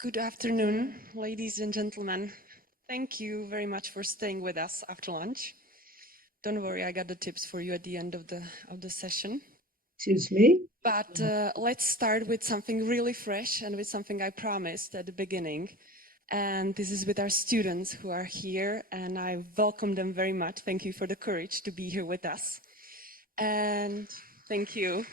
Good afternoon, ladies and gentlemen. Thank you very much for staying with us after lunch. Don't worry, I got the tips for you at the end of the session. Excuse me? But let's start with something really fresh and with something I promised at the beginning. And this is with our students who are here, and I welcome them very much. Thank you for the courage to be here with us. And thank you.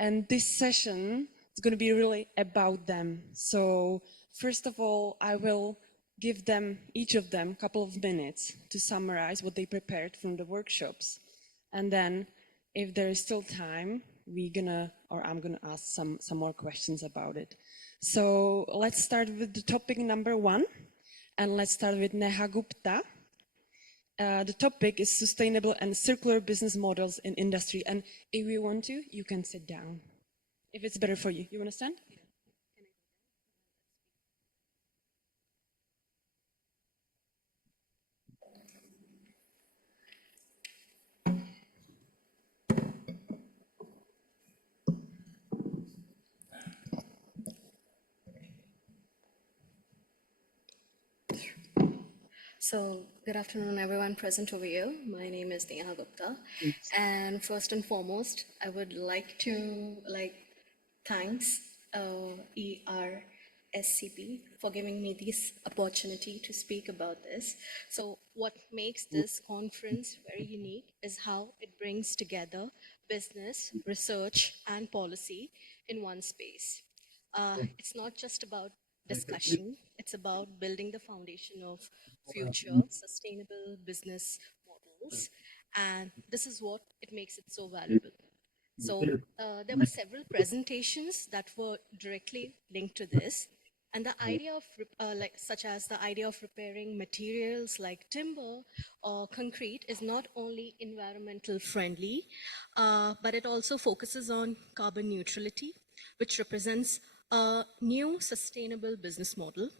And this session is going to be really about them. So first of all, I will give them, each of them, a couple of minutes to summarize what they prepared from the workshops. And then if there is still time, I'm gonna ask some more questions about it. So let's start with the topic number 1. And let's start with Neha Gupta. The topic is sustainable and circular business models in industry. And if you want to, you can sit down. If it's better for you. You want to stand? So, good afternoon, everyone present over here. My name is Neha Gupta, and first and foremost, I would like to thanks ERSCP for giving me this opportunity to speak about this. So, what makes this conference very unique is how it brings together business, research, and policy in one space. It's not just about discussion, it's about building the foundation of future sustainable business models. And this is what it makes it so valuable. So there were several presentations that were directly linked to this. And the idea of, such as the idea of repairing materials like timber or concrete is not only environmental friendly, but it also focuses on carbon neutrality, which represents a new sustainable business model.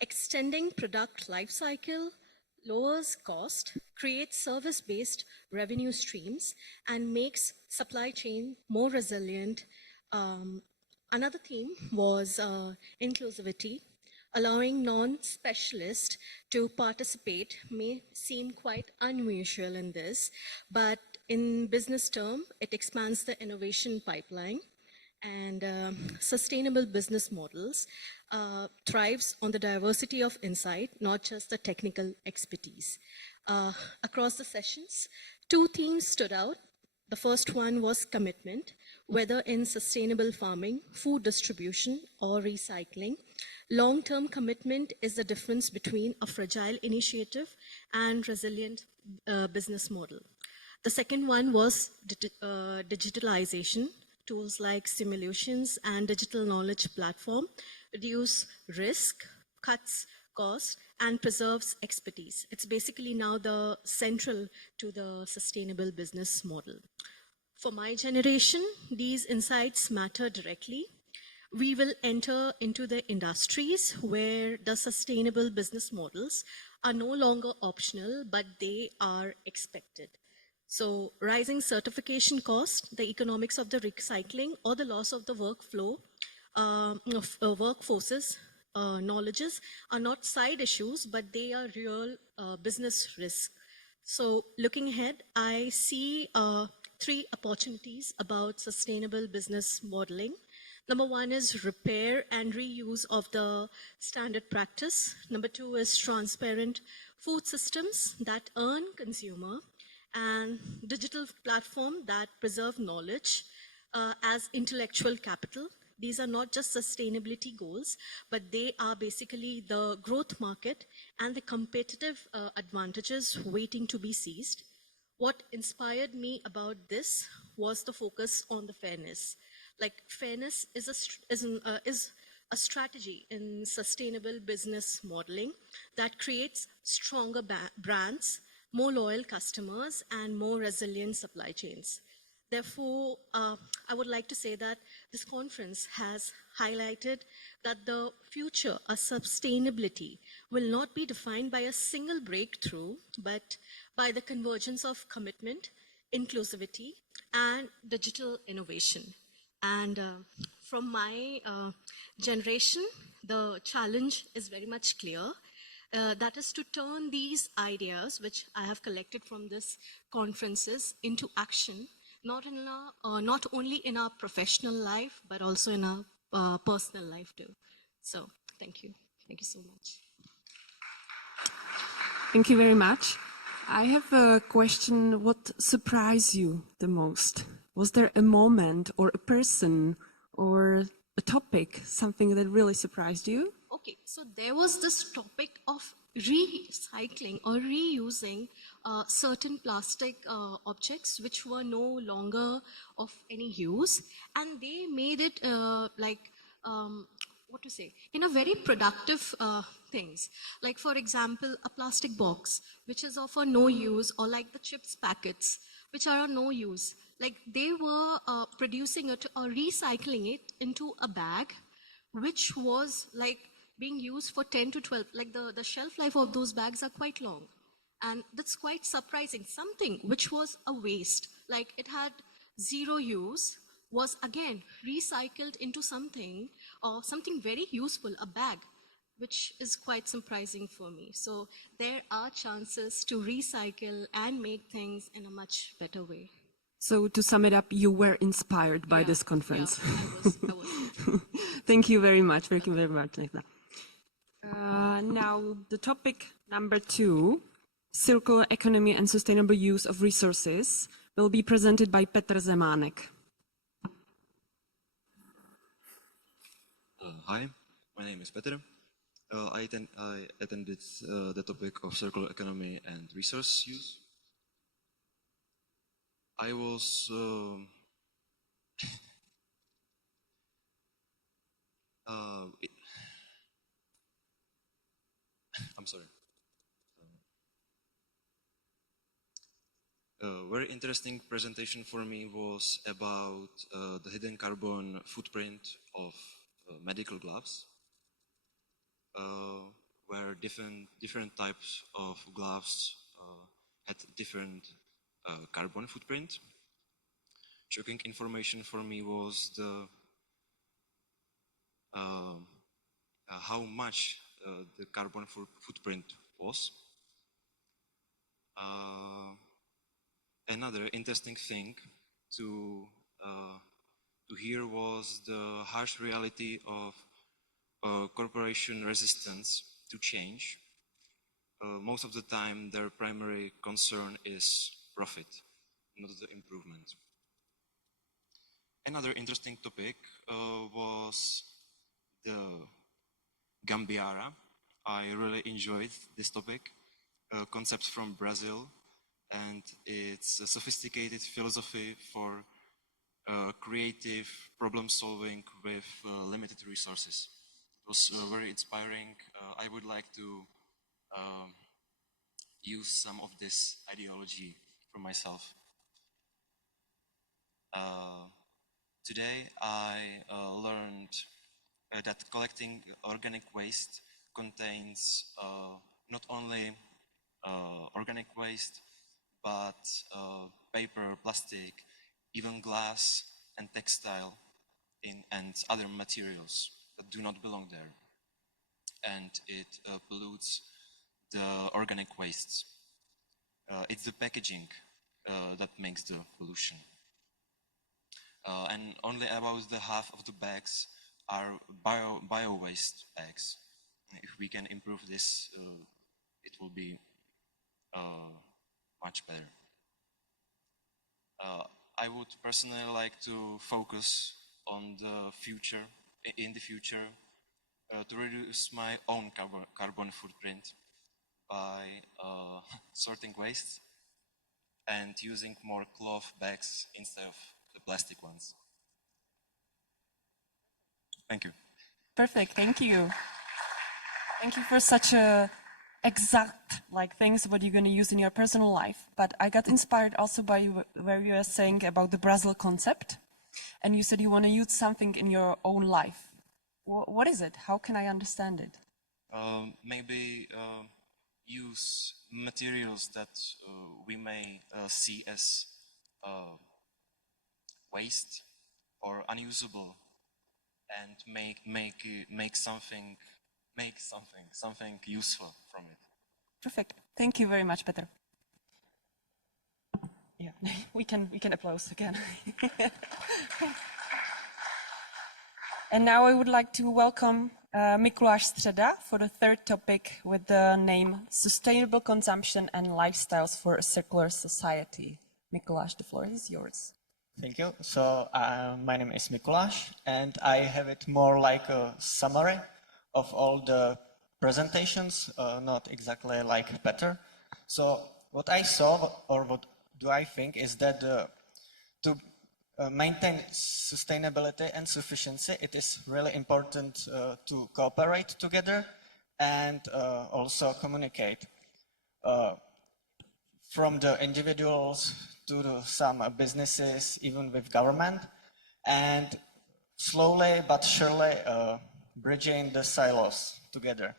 Extending product life cycle lowers cost, creates service-based revenue streams, and makes supply chain more resilient. Another theme was inclusivity. Allowing non-specialists to participate may seem quite unusual in this, but in business term, it expands the innovation pipeline. And sustainable business models thrives on the diversity of insight, not just the technical expertise. Across the sessions, 2 themes stood out. The first one was commitment, whether in sustainable farming, food distribution, or recycling. Long-term commitment is the difference between a fragile initiative and resilient business model. The second one was digitalization. Tools like simulations and digital knowledge platform reduce risk, cuts cost, and preserves expertise. It's basically now the central to the sustainable business model. For my generation, these insights matter directly. We will enter into the industries where the sustainable business models are no longer optional, but they are expected. So rising certification cost, the economics of the recycling, or the loss of the workflow, workforces, knowledges are not side issues, but they are real business risks. So looking ahead, I see 3 opportunities about sustainable business modeling. Number 1 is repair and reuse of the standard practice. Number 2 is transparent food systems that earn consumer, and digital platform that preserve knowledge as intellectual capital. These are not just sustainability goals, but they are basically the growth market and the competitive advantages waiting to be seized. What inspired me about this was the focus on the fairness. Like fairness is a strategy in sustainable business modeling that creates stronger brands, more loyal customers, and more resilient supply chains. Therefore, I would like to say that this conference has highlighted that the future of sustainability will not be defined by a single breakthrough, but by the convergence of commitment, inclusivity, and digital innovation. And from my generation, the challenge is very much clear. That is to turn these ideas, which I have collected from this conferences, into action, not only in our professional life, but also in our personal life too. So, thank you. Thank you so much. Thank you very much. I have a question. What surprised you the most? Was there a moment or a person or a topic, something that really surprised you? Okay, so there was this topic of recycling or reusing certain plastic objects which were no longer of any use, and they made it what to say, in a very productive things. Like for example, a plastic box which is of a no use, or like the chips packets which are of no use. Like they were producing it or recycling it into a bag which was like being used for 10 to 12, like the shelf life of those bags are quite long. And that's quite surprising. Something which was a waste, like it had zero use, was again recycled into something or something very useful, a bag, which is quite surprising for me. So there are chances to recycle and make things in a much better way. So to sum it up, you were inspired by this conference. Yeah, I was. Thank you very much. Thank you very much, Nehla. Now, the topic number 2, circular economy and sustainable use of resources, will be presented by Petr Zemánek. Hi, my name is Petr. I attended the topic of circular economy and resource use. I was I'm sorry. A very interesting presentation for me was about the hidden carbon footprint of medical gloves, where different types of gloves had different carbon footprint. Shocking information for me was the how much the carbon footprint was. Another interesting thing to hear was the harsh reality of corporation resistance to change. Most of the time, their primary concern is profit, not the improvement. Another interesting topic was the Gambiara. I really enjoyed this topic, concepts from Brazil, and it's a sophisticated philosophy for creative problem solving with limited resources. It was very inspiring. I would like to use some of this ideology for myself. Today I learned that collecting organic waste contains not only organic waste, but paper, plastic, even glass and textile and other materials that do not belong there. And it pollutes the organic wastes. It's the packaging that makes the pollution. And only about the half of the bags are bio-waste bags. If we can improve this, it will be much better. I would personally like to focus on the future, in the future, to reduce my own carbon footprint by sorting waste and using more cloth bags instead of the plastic ones. Thank you. Perfect, thank you. Thank you for such a exact things what you're going to use in your personal life. But I got inspired also by where you were saying about the Brazil concept, and you said you want to use something in your own life. What is it? How can I understand it? Maybe use materials that we may see as waste or unusable and make something useful from it. Perfect. Thank you very much, Peter. Yeah, we can applause again. And now I would like to welcome Mikuláš Středa for the third topic with the name Sustainable Consumption and Lifestyles for a Circular Society. Mikuláš, the floor is yours. Thank you. So my name is Mikuláš, and I have it more like a summary of all the presentations, not exactly like Peter. So what I saw, or what do I think, is that to maintain sustainability and sufficiency, it is really important to cooperate together and also communicate. From the individuals to some businesses, even with government, and slowly but surely bridging the silos together.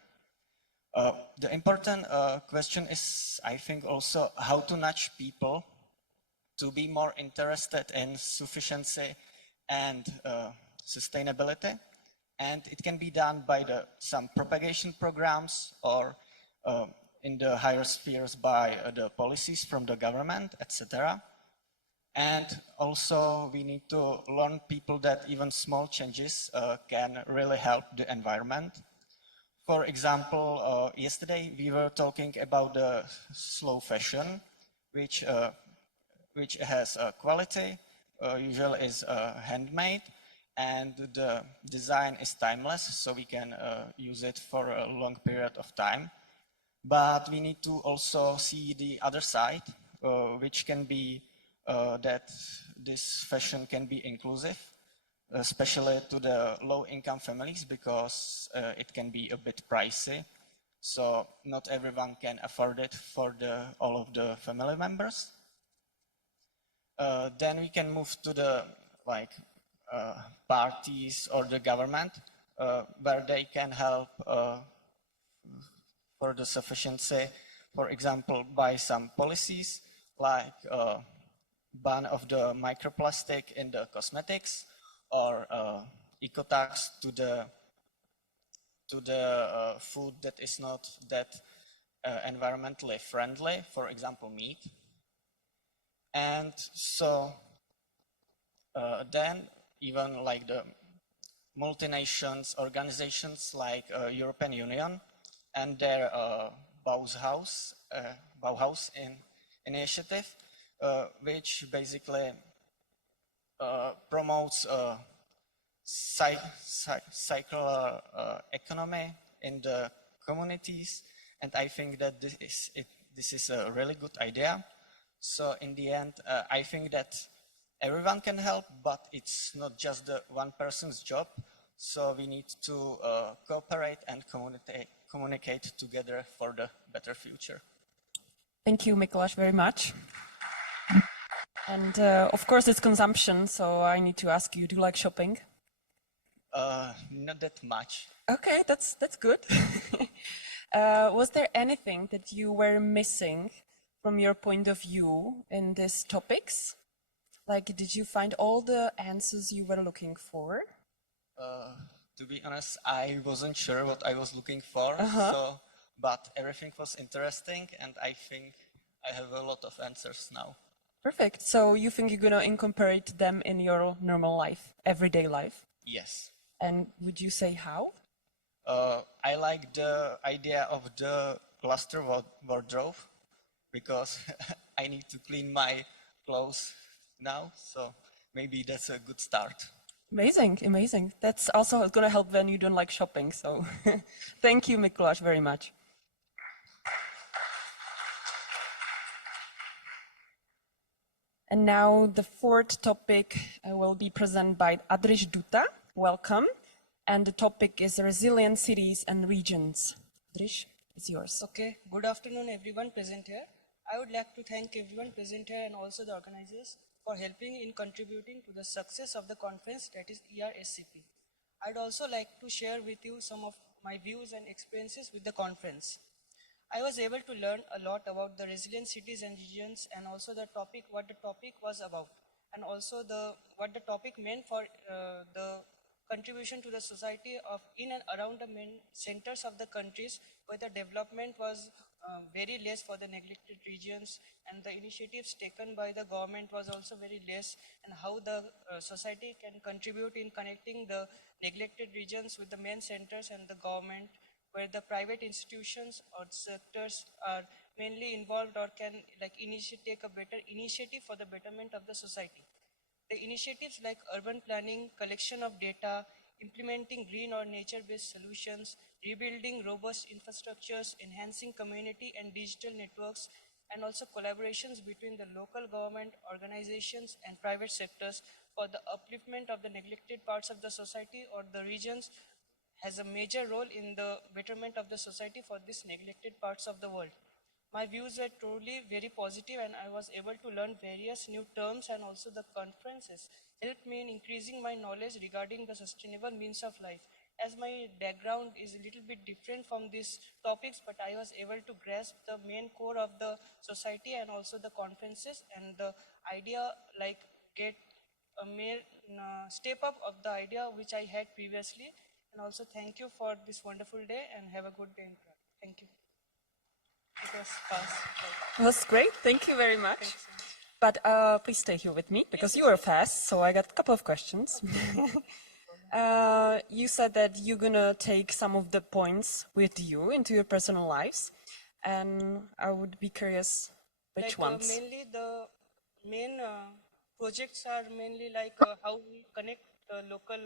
The important question is, I think, also how to nudge people to be more interested in sufficiency and sustainability. And it can be done by some propagation programs or in the higher spheres by the policies from the government, etc. And also we need to learn people that even small changes can really help the environment. For example, yesterday we were talking about the slow fashion, which has quality, usually is handmade, and the design is timeless, so we can use it for a long period of time. But we need to also see the other side, which can be that this fashion can be inclusive, especially to the low-income families, because it can be a bit pricey. So not everyone can afford it for all of the family members. Then we can move to the parties or the government, where they can help for the sufficiency, for example, by some policies like ban of the microplastic in the cosmetics, or eco-tax to the food that is not that environmentally friendly, for example, meat. And so then even like the multinations organizations like European Union and their Bauhaus initiative, which basically promotes circular economy in the communities, and I think that this is a really good idea. So in the end, I think that everyone can help, but it's not just the one person's job. So we need to cooperate and communicate together for the better future. Thank you, Mikuláš, very much. And of course, it's consumption, so I need to ask you, do you like shopping? Not that much. Okay, that's good. Was there anything that you were missing from your point of view in these topics? Like, did you find all the answers you were looking for? To be honest, I wasn't sure what I was looking for, but everything was interesting, and I think I have a lot of answers now. Perfect. So you think you're going to incorporate them in your normal life, everyday life? Yes. And would you say how? I like the idea of the cluster wardrobe, because I need to clean my clothes now, so maybe that's a good start. Amazing, amazing. That's also going to help when you don't like shopping, so thank you, Mikuláš, very much. And now the fourth topic will be presented by Adriš Duta. Welcome. And the topic is resilient cities and regions. Adriš, it's yours. Okay, good afternoon everyone present here. I would like to thank everyone present here and also the organizers for helping in contributing to the success of the conference, that is ERSCP. I'd also like to share with you some of my views and experiences with the conference. I was able to learn a lot about the resilient cities and regions, and also what the topic was about, and also what the topic meant for the contribution to the society of in and around the main centers of the countries where the development was very less for the neglected regions, and the initiatives taken by the government was also very less, and how the society can contribute in connecting the neglected regions with the main centers and the government, where the private institutions or sectors are mainly involved or can like take a better initiative for the betterment of the society. The initiatives like urban planning, collection of data, implementing green or nature-based solutions, rebuilding robust infrastructures, enhancing community and digital networks, and also collaborations between the local government organizations and private sectors for the upliftment of the neglected parts of the society or the regions has a major role in the betterment of the society for these neglected parts of the world. My views were truly very positive, and I was able to learn various new terms, and also the conferences helped me in increasing my knowledge regarding the sustainable means of life. As my background is a little bit different from these topics, but I was able to grasp the main core of the society and also the conferences and the idea like get a mere step up of the idea which I had previously. And also thank you for this wonderful day and have a good day in Prague. Thank you. It was fast. It was great. Thank you very much. Thanks so much. But please stay here with me because you were fast, so I got a couple of questions. You said that you're gonna take some of the points with you into your personal lives, and I would be curious which ones. Mainly the main projects are mainly like how we connect the local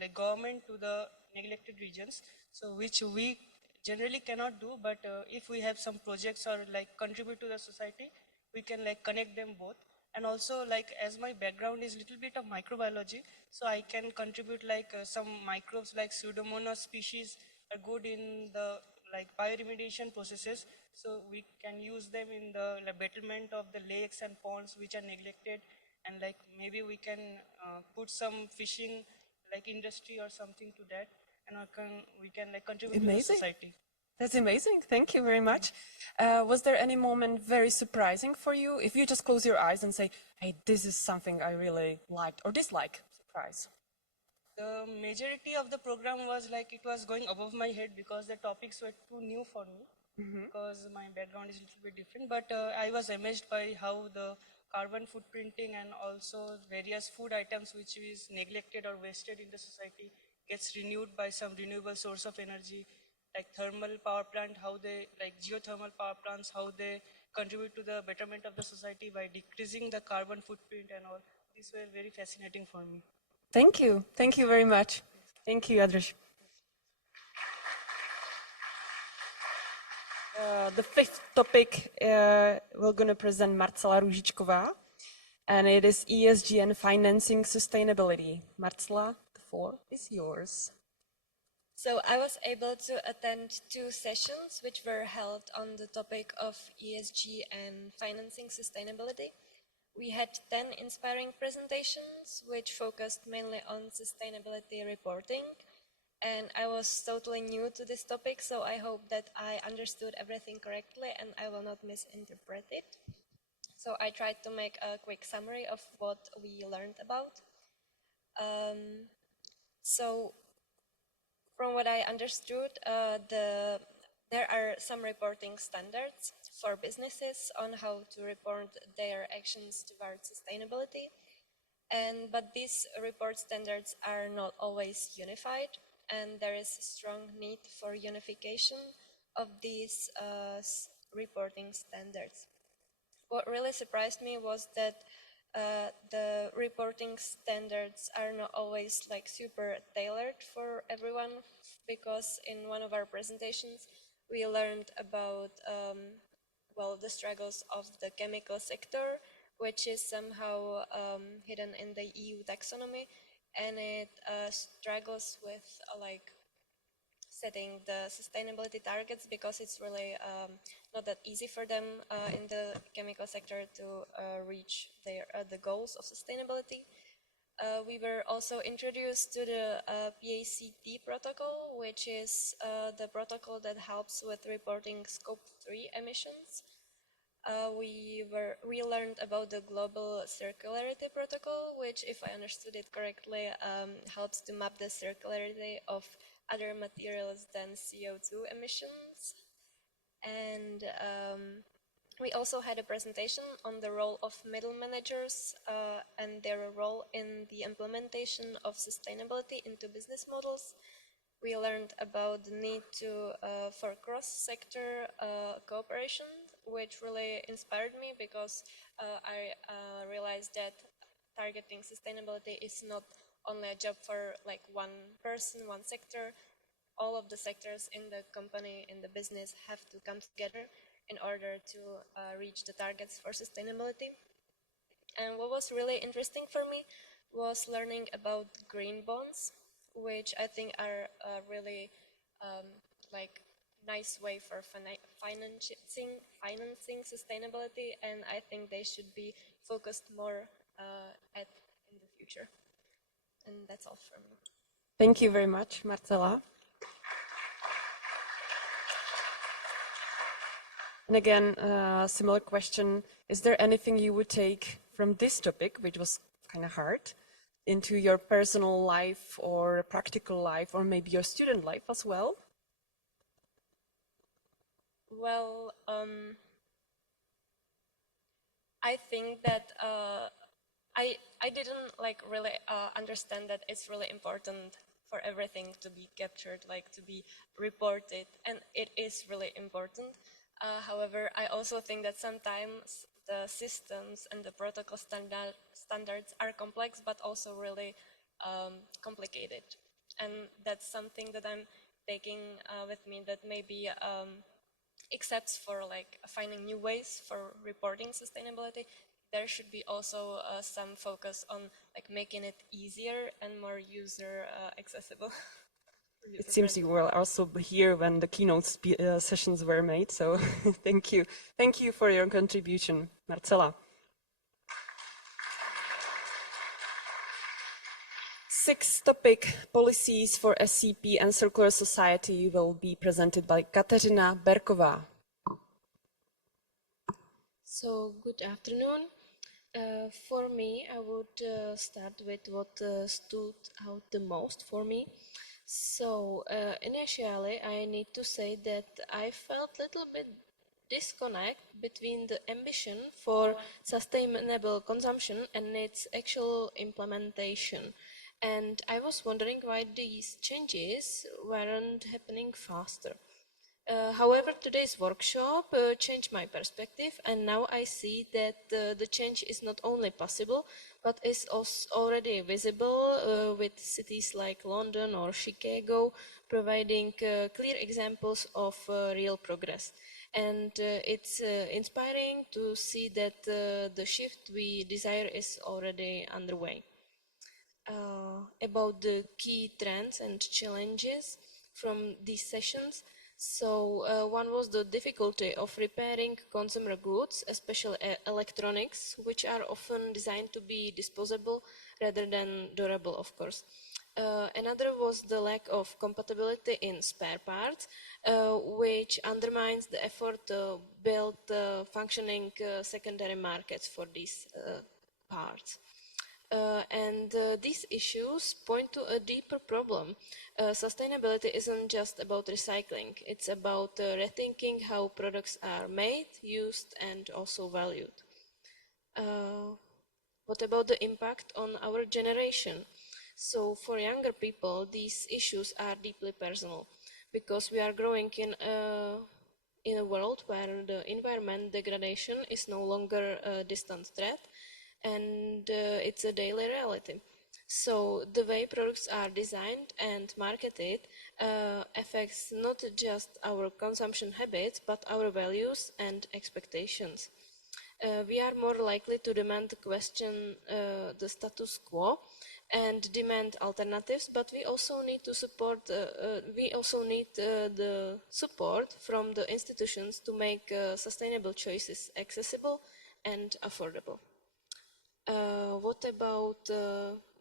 like government to the neglected regions. So which we generally cannot do, but if we have some projects or like contribute to the society, we can like connect them both. And also like as my background is little bit of microbiology, so I can contribute like some microbes like pseudomonas species are good in the like bioremediation processes, so we can use them in the betterment of the lakes and ponds which are neglected, and like maybe we can put some fishing like industry or something to that, and we can like contribute to the Amazing. society. That's amazing. Thank you very much. Was there any moment very surprising for you? If you just close your eyes and say, hey, this is something I really liked or dislike, surprise. The majority of the program was like it was going above my head because the topics were too new for me, because my background is a little bit different. But I was amazed by how the carbon footprinting and also various food items which is neglected or wasted in the society gets renewed by some renewable source of energy, like thermal power plant, how they like geothermal power plants, how they contribute to the betterment of the society by decreasing the carbon footprint and all. These were very fascinating for me. Thank you. Thank you very much. Thank you, Adriš. The fifth topic we're going to present Marcela Růžičková, and it is ESG and financing sustainability. Marcela, the floor is yours. So I was able to attend 2 sessions which were held on the topic of ESG and financing sustainability. We had 10 inspiring presentations which focused mainly on sustainability reporting, and I was totally new to this topic, so I hope that I understood everything correctly and I will not misinterpret it. So I tried to make a quick summary of what we learned about. So from what I understood, there are some reporting standards for businesses on how to report their actions towards sustainability, but these report standards are not always unified, and there is a strong need for unification of these reporting standards. What really surprised me was that the reporting standards are not always like super tailored for everyone, because in one of our presentations we learned about the struggles of the chemical sector, which is somehow hidden in the EU taxonomy, and it struggles with like setting the sustainability targets, because it's really not that easy for them in the chemical sector to reach the goals of sustainability. We were also introduced to the PACT protocol, which is the protocol that helps with reporting Scope 3 emissions. we learned about the global circularity protocol, which, if I understood it correctly, helps to map the circularity of other materials than CO2 emissions. And we also had a presentation on the role of middle managers and their role in the implementation of sustainability into business models. We learned about the need for cross-sector cooperation, which really inspired me because I realized that targeting sustainability is not only a job for like one person, one sector. All of the sectors in the company, in the business, have to come together in order to reach the targets for sustainability. And what was really interesting for me was learning about green bonds, which I think are a really like nice way for financing sustainability, and I think they should be focused more at in the future. And that's all from me. Thank you very much, Marcela. And again, similar question, is there anything you would take from this topic, which was kind of hard, into your personal life or practical life or maybe your student life as well? Well, I think that I didn't like really understand that it's really important for everything to be captured, like to be reported, and it is really important. However, I also think that sometimes the systems and the protocol standards are complex, but also really complicated, and that's something that I'm taking with me. That maybe except for like finding new ways for reporting sustainability, there should be also some focus on like making it easier and more user accessible. It seems you were also here when the keynote sessions were made, so thank you. Thank you for your contribution, Marcela. Sixth topic, policies for SCP and circular society, will be presented by Kateřina Berková. So, good afternoon. For me, I would start with what stood out the most for me. So, initially, I need to say that I felt a little bit disconnect between the ambition for sustainable consumption and its actual implementation. And I was wondering why these changes weren't happening faster. However, today's workshop changed my perspective, and now I see that the change is not only possible, but is also already visible with cities like London or Chicago, providing clear examples of real progress. And it's inspiring to see that the shift we desire is already underway. About the key trends and challenges from these sessions. So one was the difficulty of repairing consumer goods, especially electronics, which are often designed to be disposable rather than durable, of course. Another was the lack of compatibility in spare parts, which undermines the effort to build functioning secondary markets for these parts. And these issues point to a deeper problem. Sustainability isn't just about recycling, it's about rethinking how products are made, used, and also valued. What about the impact on our generation? So for younger people, these issues are deeply personal because we are growing in a world where the environment degradation is no longer a distant threat, and it's a daily reality. So the way products are designed and marketed affects not just our consumption habits, but our values and expectations. We are more likely to demand question the status quo and demand alternatives, but we also need to support. We also need the support from the institutions to make sustainable choices accessible and affordable. What about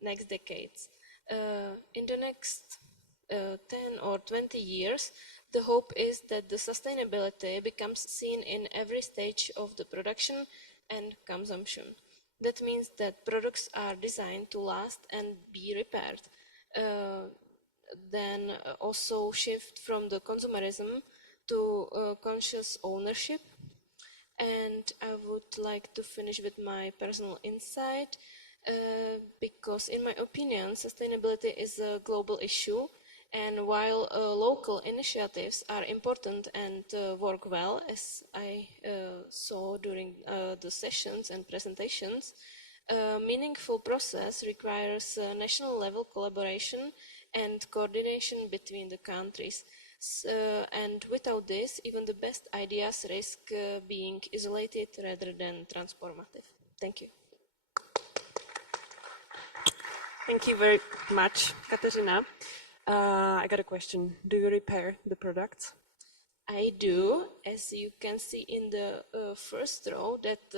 next decades? In the next 10 or 20 years, The hope is that the sustainability becomes seen in every stage of the production and consumption. That means that products are designed to last and be repaired. Then also shift from the consumerism to conscious ownership. And I would like to finish with my personal insight because in my opinion sustainability is a global issue, and while local initiatives are important and work well, as I saw during the sessions and presentations, a meaningful process requires national level collaboration and coordination between the countries. And without this, even the best ideas risk being isolated rather than transformative. Thank you. Thank you very much, Katarzyna. I got a question. Do you repair the products? I do, as you can see in the first row, that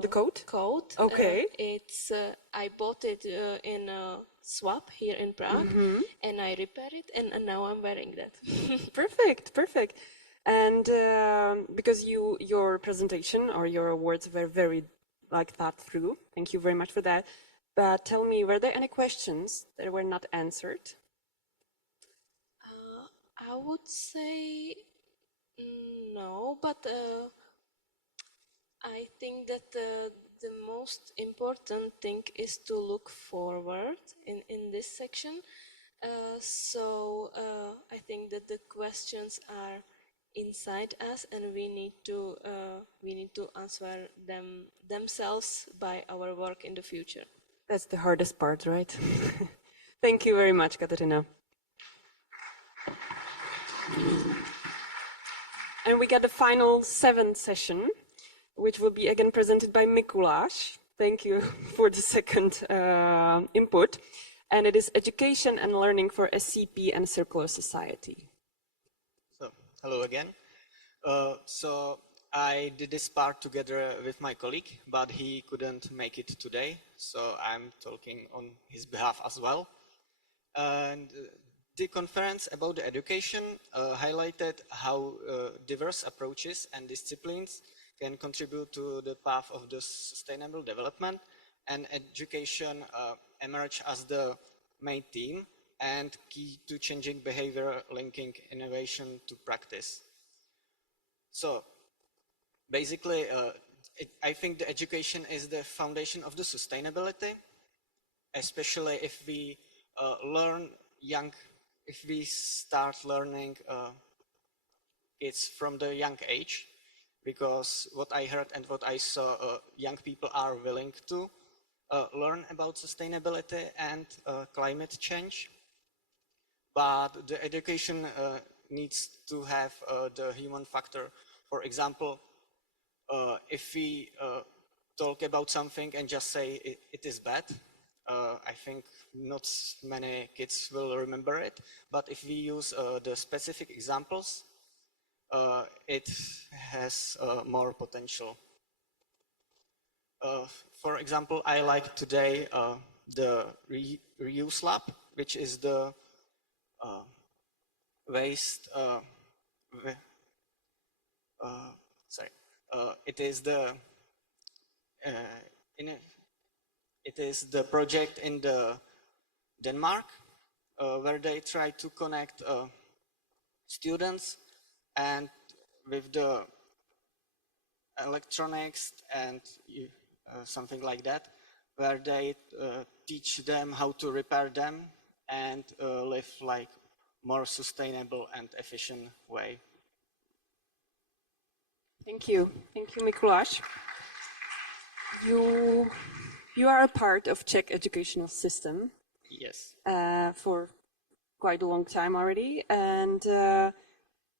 The code? Code. Okay. It's I bought it in a swap here in Prague, and I repaired it, and now I'm wearing that. Perfect, perfect. And because your presentation or your words were very thought through, thank you very much for that. But tell me, were there any questions that were not answered? I would say no, but I think that the most important thing is to look forward in this section. So I think that the questions are inside us, and we need to answer them themselves by our work in the future. That's the hardest part, right? Thank you very much, Katarzyna. And we got the final 7th session, which will be again presented by Mikuláš. Thank you for the second input. And it is Education and Learning for SCP and Circular Society. So, hello again. So I did this part together with my colleague, but he couldn't make it today. So I'm talking on his behalf as well. And the conference about the education highlighted how diverse approaches and disciplines can contribute to the path of the sustainable development, and education emerged as the main theme and key to changing behavior, linking innovation to practice. So basically, I think the education is the foundation of the sustainability, especially if we if we start learning kids from the young age, because what I heard and what I saw, young people are willing to learn about sustainability and climate change. But the education needs to have the human factor. For example, if we talk about something and just say it is bad, I think not many kids will remember it. But if we use the specific examples, it has more potential. For example, I like today the reuse lab, which is the waste. It is the it is the project in the Denmark where they try to connect students and with the electronics and something like that, where they teach them how to repair them and live like more sustainable and efficient way. Thank you, Mikuláš. You are a part of Czech educational system. Yes. For quite a long time already, and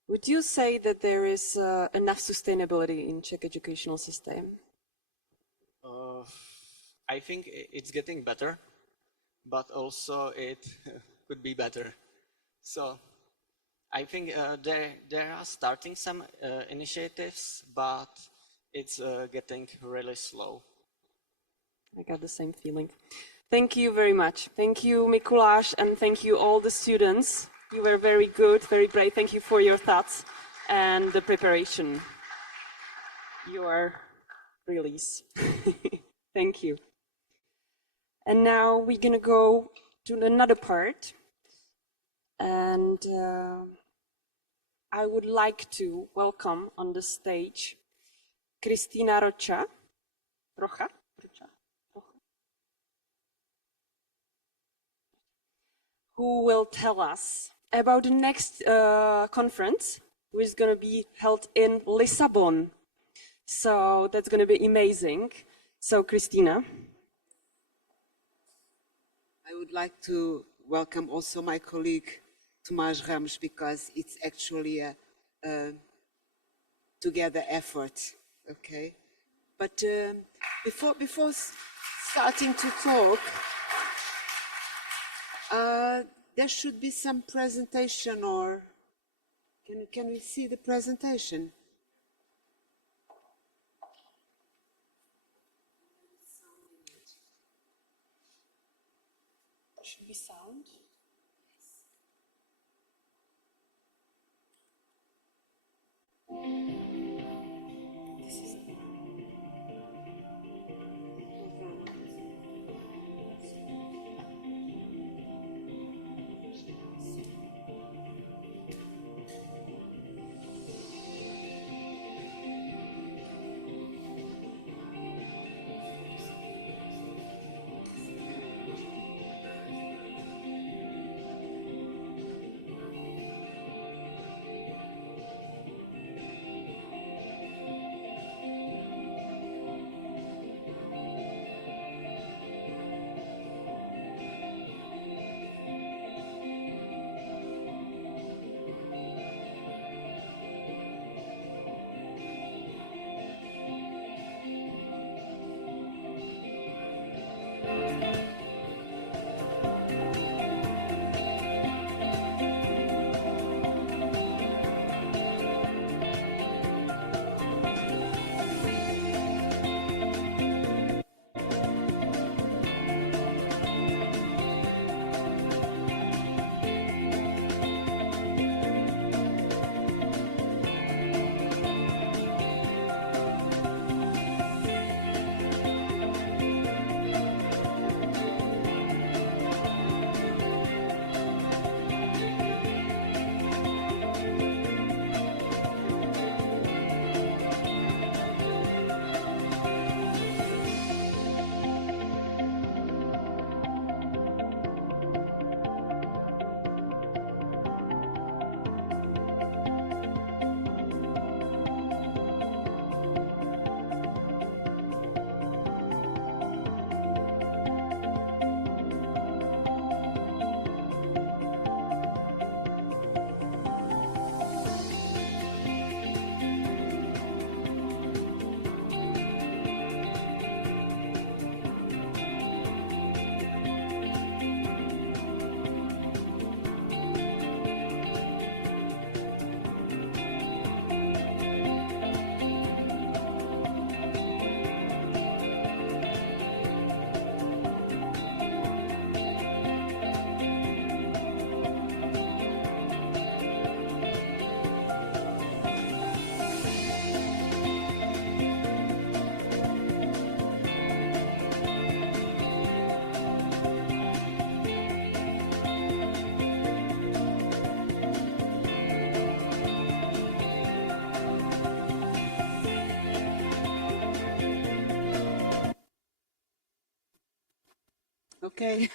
would you say that there is enough sustainability in Czech educational system? I think it's getting better, but also it could be better. So I think there are starting some initiatives, but it's getting really slow. I got the same feeling. Thank you very much. Thank you, Mikuláš, and thank you all the students You were very good, very brave. Thank you for your thoughts and the preparation. Your release. Thank you. And now we're going to go to another part. And I would like to welcome on the stage Cristina Rocha, who will tell us about the next conference, which is going to be held in Lisbon. So that's going to be amazing. So, Cristina. I would like to welcome also my colleague Tomás Ramos, because it's actually a together effort, okay? But before starting to talk, there should be some presentation, or can we see the presentation? Should be sound. This is Okay.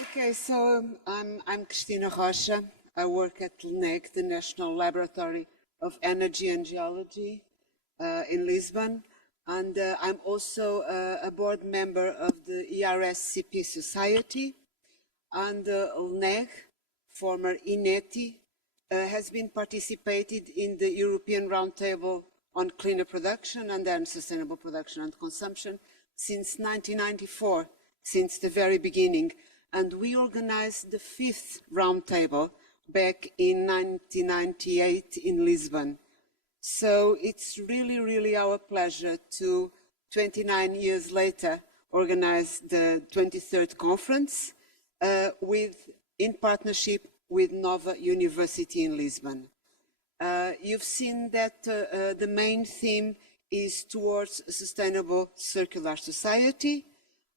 Okay, so I'm Cristina Rocha. I work at LNEG, the National Laboratory of Energy and Geology in Lisbon. And I'm also a board member of the ERSCP Society. And LNEG, former INETI, has been participated in the European Roundtable on Cleaner Production and then Sustainable Production and Consumption since 1994, since the very beginning. And we organized the 5th Roundtable back in 1998 in Lisbon. So it's really, really our pleasure to, 29 years later, organize the 23rd conference in partnership with Nova University in Lisbon. You've seen that the main theme is towards a sustainable circular society,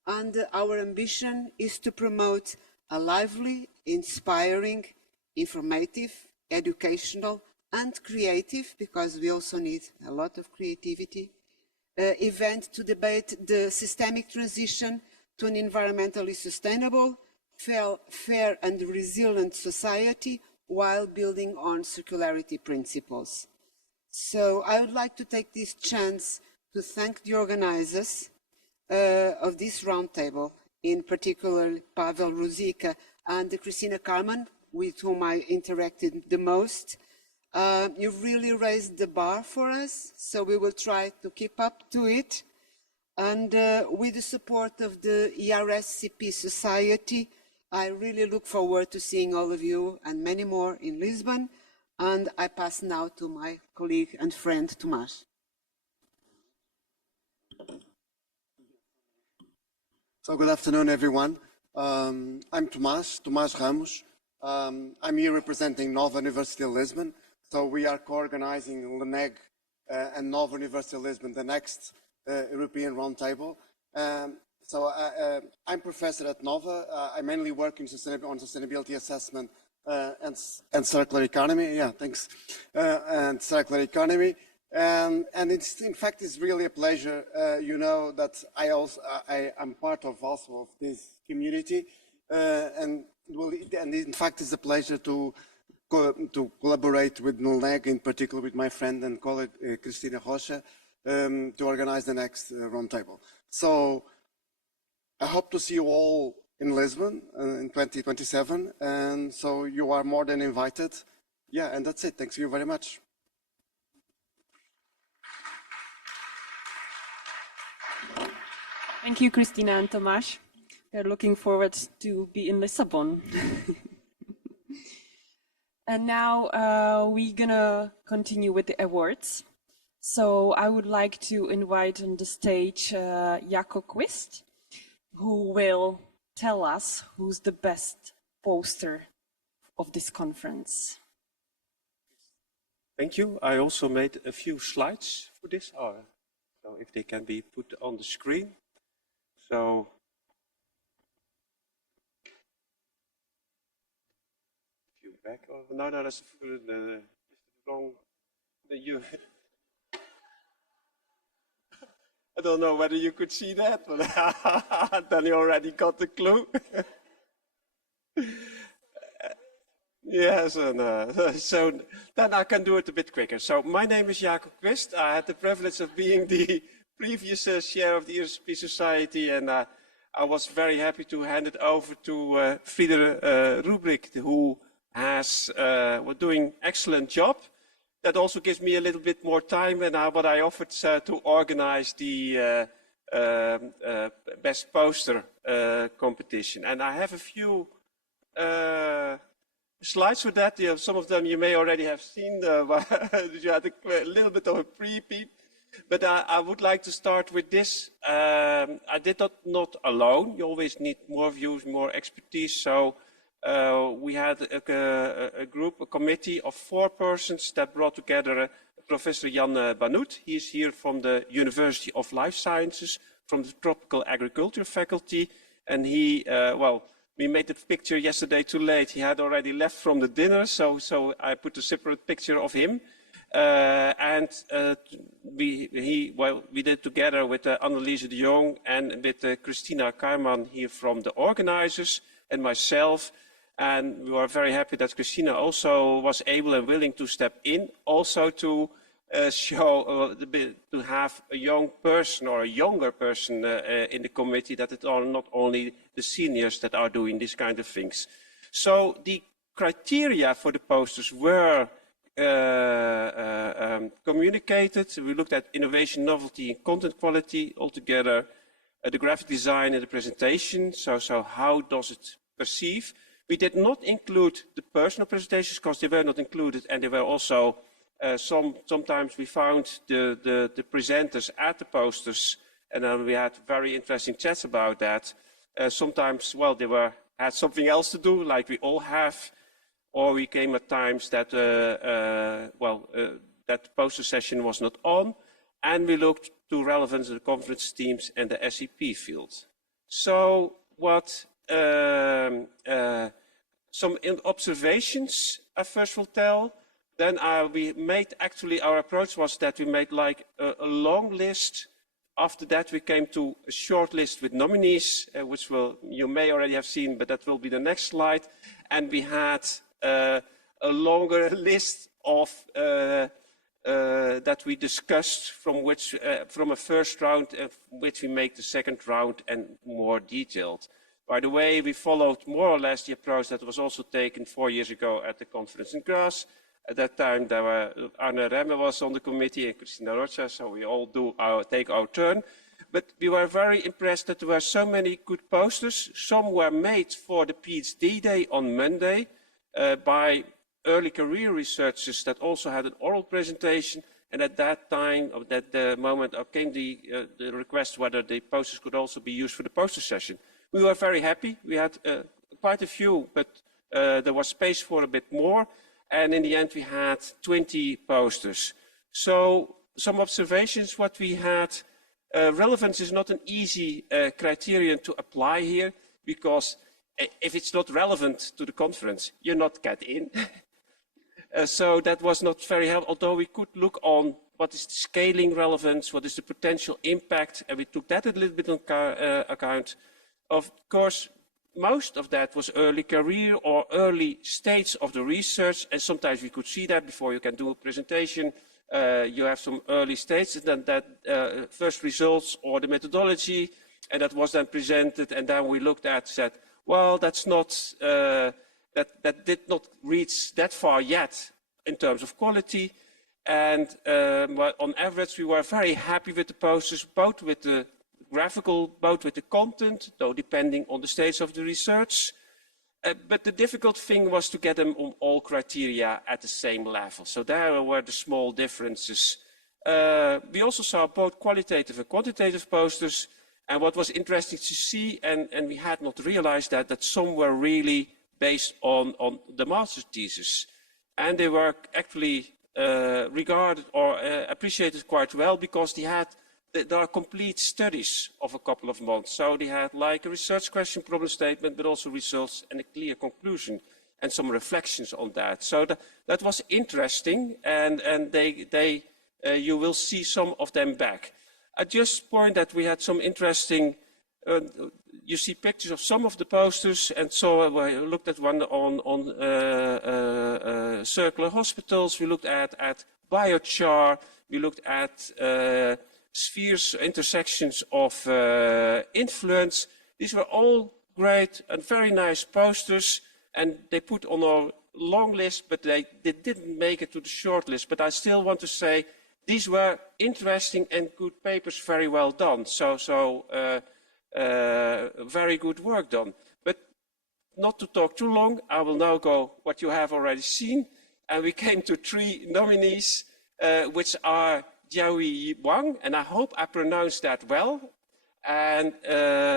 and our ambition is to promote a lively, inspiring, informative, educational and creative, because we also need a lot of creativity, event to debate the systemic transition to an environmentally sustainable, fair and resilient society while building on circularity principles. So I would like to take this chance to thank the organizers of this roundtable, in particular Pavel Ruzicka and Christina Carman, with whom I interacted the most. You've really raised the bar for us, so we will try to keep up to it. And with the support of the ERSCP Society, I really look forward to seeing all of you and many more in Lisbon. And I pass now to my colleague and friend, Tomás. So good afternoon, everyone. I'm Tomás Ramos. I'm here representing Nova University of Lisbon. So we are co-organizing LNEG and Nova University of Lisbon, the next European Roundtable. I'm professor at Nova. I mainly work on sustainability assessment and circular economy. Yeah, thanks. And circular economy. And it's, in fact, it's really a pleasure. You know that I am part of also of this community, and in fact, it's a pleasure to collaborate with LNEG, in particular with my friend and colleague Cristina Rocha, to organize the next roundtable. So I hope to see you all in Lisbon in 2027, and so you are more than invited. Yeah, and that's it. Thanks you very much. Thank you, Christina and Tomás. We're looking forward to be in Lisbon. And now we're gonna continue with the awards. So I would like to invite on the stage Jaco Quist, who will tell us who's the best poster of this conference. Thank you. I also made a few slides for this, so if they can be put on the screen. So if you back, no, that's the wrong. I don't know whether you could see that, but then you already got the clue. Yes, and so then I can do it a bit quicker. So my name is Jaco Quist. I had the privilege of being the previous chair of the ERSCP Society, and I was very happy to hand it over to Frieder Rubrik, who has was doing excellent job. That also gives me a little bit more time, and what I offered to organize the best poster competition. And I have a few slides for that. Some of them you may already have seen. You had a little bit of a pre-peep. But I would like to start with this. I did not alone. You always need more views, more expertise. So we had a group, a committee of 4 persons that brought together Professor Jan Banout. He is here from the University of Life Sciences, from the Tropical Agriculture faculty. And he, well, we made the picture yesterday too late. He had already left from the dinner, so I put a separate picture of him. We did together with Anneliese de Jong and with Christina Karman here from the organizers and myself. And we were very happy that Christina also was able and willing to step in, also to show, to have a young person or a younger person in the committee, that it are not only the seniors that are doing these kind of things. So the criteria for the posters were communicated. We looked at innovation, novelty, and content quality altogether, the graphic design and the presentation. So how does it perceive? We did not include the personal presentations because they were not included, and they were also sometimes we found the presenters at the posters And we had very interesting chats about that. Sometimes, well, they had something else to do, like we all have, or we came at times that, that poster session was not on, and we looked to relevance of the conference teams and the SEP field. So what some observations I first will tell. Then we made, actually our approach was that we made like a long list. After that we came to a short list with nominees, which you may already have seen, but that will be the next slide. And we had a longer list of that we discussed from a first round, which we make the second round and more detailed. By the way, we followed more or less the approach that was also taken 4 years ago at the conference in Graz. At that time, Arne Remme was on the committee and Christina Rocha, so we all take our turn. But we were very impressed that there were so many good posters. Some were made for the PhD day on Monday by early career researchers that also had an oral presentation. And at that time, at that moment, came the request whether the posters could also be used for the poster session. We were very happy. We had quite a few, but there was space for a bit more. And in the end, we had 20 posters. So some observations, what we had, relevance is not an easy criterion to apply here, because if it's not relevant to the conference, you're not get in. So that was not very helpful, although we could look on what is the scaling relevance, what is the potential impact, and we took that a little bit on account. Of course, most of that was early career or early stage of the research, and sometimes we could see that before you can do a presentation. You have some early stages, and then that first results or the methodology, and that was then presented, and then we looked at, said, well, that's not, that did not reach that far yet in terms of quality. And on average, we were very happy with the posters, both with the graphical, both with the content, though depending on the stage of the research. But the difficult thing was to get them on all criteria at the same level. So there were the small differences. We also saw both qualitative and quantitative posters. And what was interesting to see, and we had not realized that some were really based on the master's thesis. And they were actually regarded or appreciated quite well, because there are complete studies of a couple of months. So they had like a research question, problem statement, but also results and a clear conclusion and some reflections on that. So that was interesting, and you will see some of them back. I just point that we had some interesting, you see pictures of some of the posters, and so we looked at one on circular hospitals, we looked at biochar, we looked at spheres, intersections of influence. These were all great and very nice posters, and they put on our long list, but they didn't make it to the short list. But I still want to say these were interesting and good papers, very well done. So very good work done. But not to talk too long, I will now go what you have already seen. And we came to 3 nominees, which are Jiahui Wang, and I hope I pronounced that well, and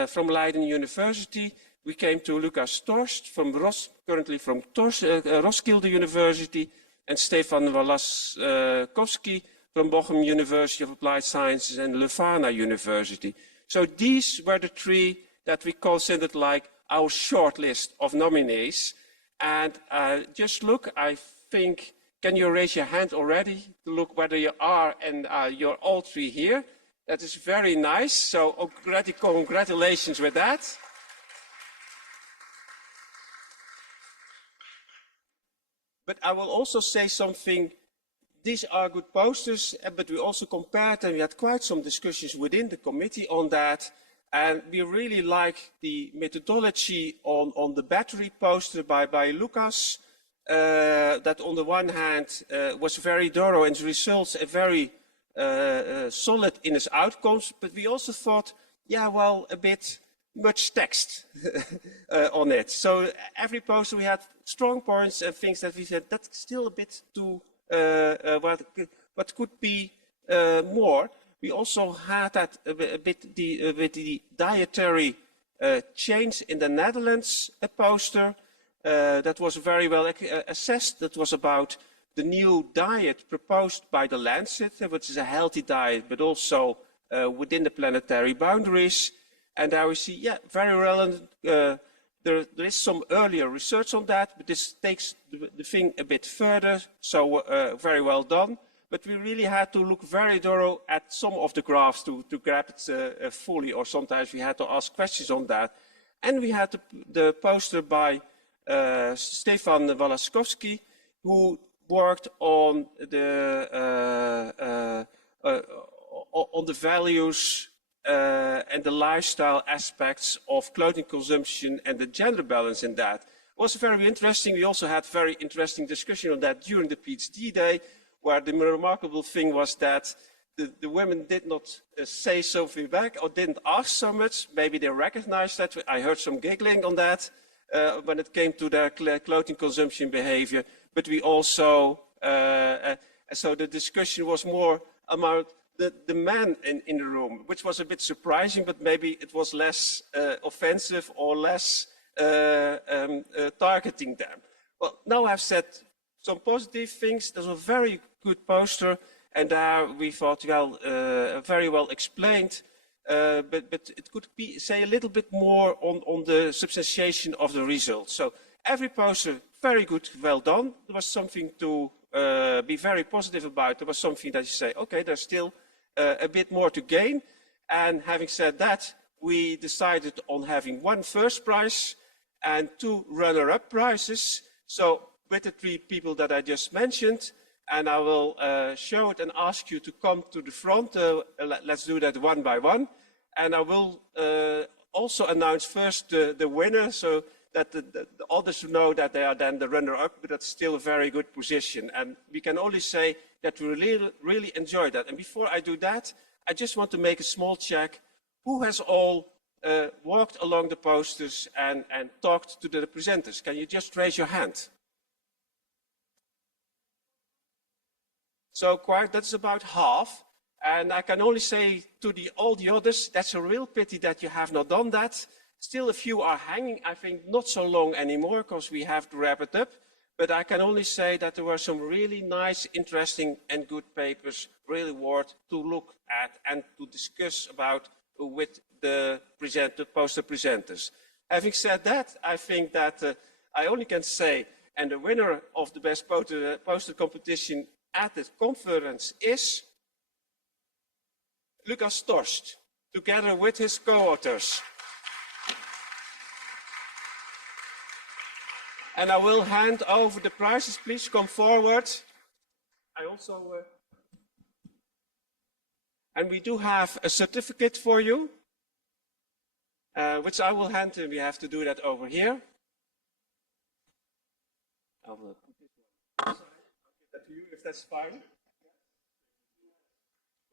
from Leiden University. We came to Lucas Torst, currently from Roskilde University, and Stefan Walaskowski from Bochum University of Applied Sciences and Leuphana University. So these were the 3 that we considered like our short list of nominees. And just look, I think, can you raise your hand already to look whether you are, and you're all 3 here? That is very nice. So congratulations with that. But I will also say something. These are good posters, but we also compared, and we had quite some discussions within the committee on that. And we really like the methodology on the battery poster by Lucas. That on the one hand was very thorough in its results and very solid in its outcomes, but we also thought, yeah, well, a bit much text on it. So every poster we had strong points and things that we said, that's still a bit too, what could be more. we also had that a bit with the dietary change in the Netherlands poster that was very well assessed. That was about the new diet proposed by the Lancet, which is a healthy diet, but also within the planetary boundaries. And there we see, yeah, very relevant. There is some earlier research on that, but this takes the thing a bit further, so very well done. But we really had to look very thorough at some of the graphs to grab it fully, or sometimes we had to ask questions on that. And we had the poster by Stefan Walaskowski, who worked on the values and the lifestyle aspects of clothing consumption and the gender balance in that. It was very interesting. We also had very interesting discussion on that during the PhD day, where the remarkable thing was that the women did not say something back or didn't ask so much. Maybe they recognized that. I heard some giggling on that when it came to their clothing consumption behavior. But we also, so the discussion was more about the men in the room, which was a bit surprising, but maybe it was less offensive or less targeting them. Well, now I've said some positive things. There's a very good poster, and we thought, well, very well explained, but it could be, say, a little bit more on the substantiation of the results. So every poster, very good, well done. There was something to be very positive about. There was something that you say, okay, there's still a bit more to gain. And having said that, we decided on having one first prize and two runner-up prizes. So with the three people that I just mentioned, and I will show it and ask you to come to the front. Let's do that one by one. And I will also announce first the winner, so that the others know that they are then the runner-up, but that's still a very good position. And we can only say that we really enjoyed that. And before I do that, I just want to make a small check. Who has all walked along the posters and talked to the presenters? Can you just raise your hand? So quite, that's about half. And I can only say to all the others, that's a real pity that you have not done that. Still a few are hanging, I think not so long anymore, because we have to wrap it up. But I can only say that there were some really nice, interesting and good papers really worth to look at and to discuss about with the poster presenters. Having said that, I think that I only can say, and the winner of the best poster competition at the conference is Lucas Torst, together with his co-authors. And I will hand over the prizes. Please come forward. I also, and we do have a certificate for you, which I will hand to him. We have to do that over here. I will put this one. I'll give that to you if that's fine.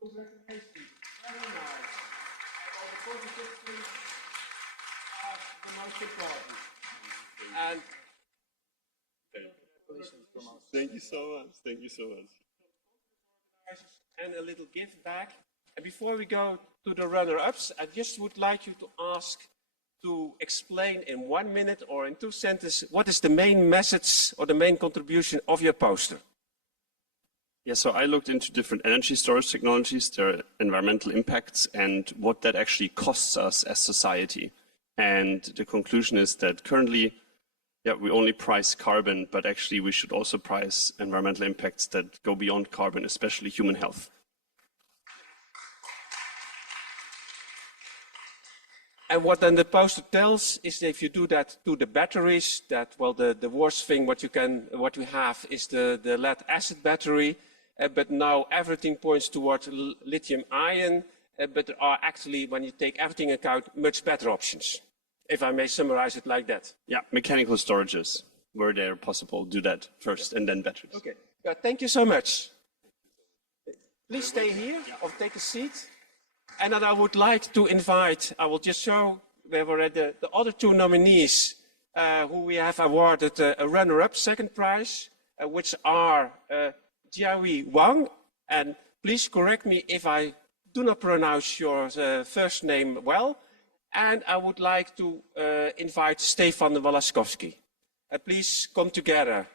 Congratulations. Very nice. And all the positive things are the most important. And thank you so much. Thank you so much. And a little gift back. And before we go to the runner-ups, I just would like you to ask to explain in 1 minute or in 2 sentences what is the main message or the main contribution of your poster. Yeah, so I looked into different energy storage technologies, their environmental impacts, and what that actually costs us as society. And the conclusion is that currently, yeah, we only price carbon, but actually we should also price environmental impacts that go beyond carbon, especially human health. And what then the poster tells is that if you do that to the batteries, that, well, the worst thing what we have is the lead acid battery, but now everything points towards lithium ion, but there are actually, when you take everything into account, much better options, if I may summarize it like that. Yeah, mechanical storages, where they're possible, do that first, and then batteries. Okay, yeah, thank you so much. Please stay here or take a seat. And then I would like to invite, I will just show, we were at the other two nominees who we have awarded a runner-up second prize, which are Jiahui Wang, and please correct me if I do not pronounce your first name well. And I would like to invite Stefan Walaskowski. Please come together.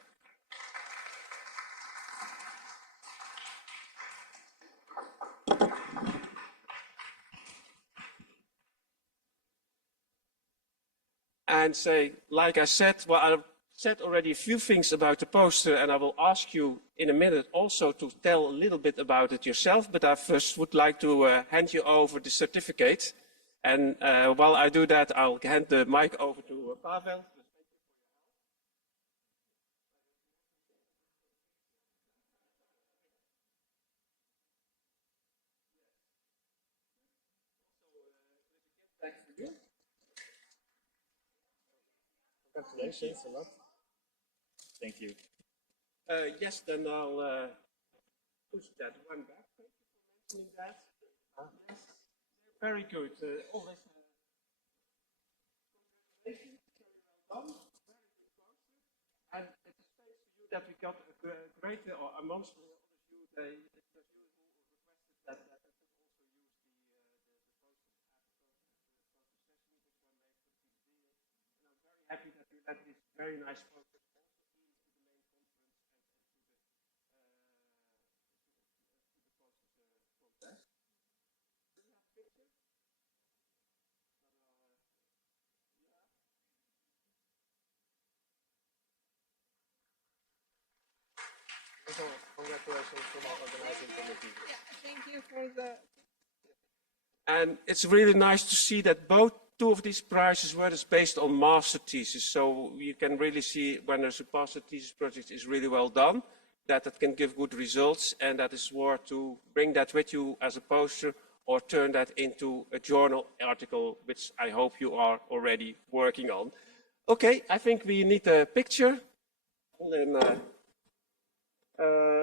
And say, like I said, well, I've said already a few things about the poster, and I will ask you in a minute also to tell a little bit about it yourself, but I first would like to hand you over the certificate. And while I do that, I'll hand the mic over to Pavel. Congratulations a lot. Thank you. Yes, then I'll push that one back. Thank you for mentioning that. Yes, very good. Always congratulations, very well done. Very good poster. And it is thanks to you that we got a great, or amongst all of you, it was you who requested that I could also use the poster as a photo, and I'm very happy that we let this very nice poster also into the main conference and to the contest. Congratulations from our organizing committee. Thank you for the. And it's really nice to see that two of these prizes were just based on master thesis. So you can really see when there's a master thesis project is really well done, that it can give good results, and that is worth to bring that with you as a poster or turn that into a journal article, which I hope you are already working on. Okay, I think we need a picture. And then,